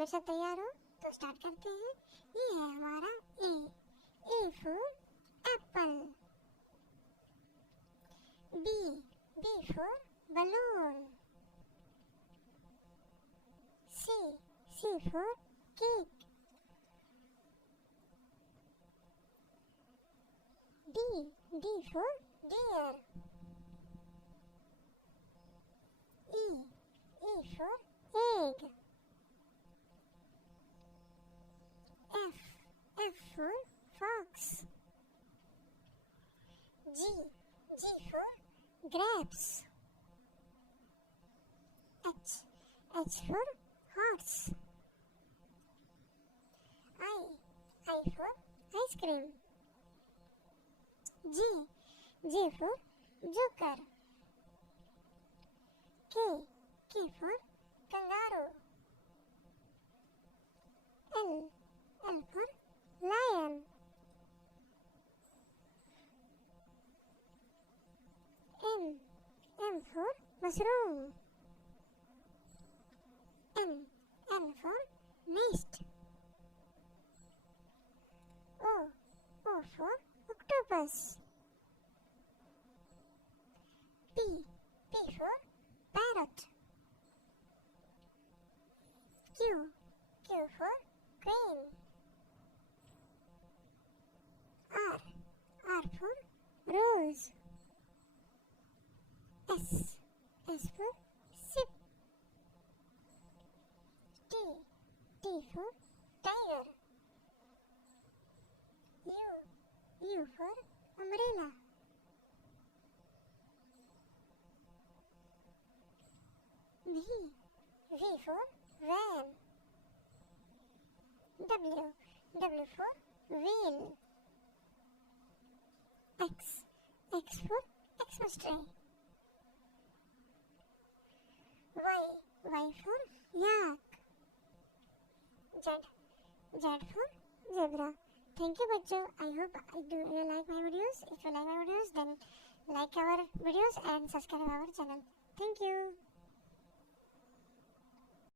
मेरे साथ तैयार हो तो स्टार्ट करते हैं। ये है हमारा A for apple, B for balloon, C for cake, D for deer, E for egg, F for fox, G for grapes, H for horse, I for ice cream, J for joker, K for kangaroo, L for lion, M for mushroom, N for nest, O for octopus, P for parrot, Q for queen, R for rose, S for ship, T for tiger, U for umbrella, V for van, W for wheel, X for Xmas tree, Y for yak, Z for zebra. Thank you बच्चों. I hope you like my videos. If you like my videos, then like our videos and subscribe our channel. Thank you.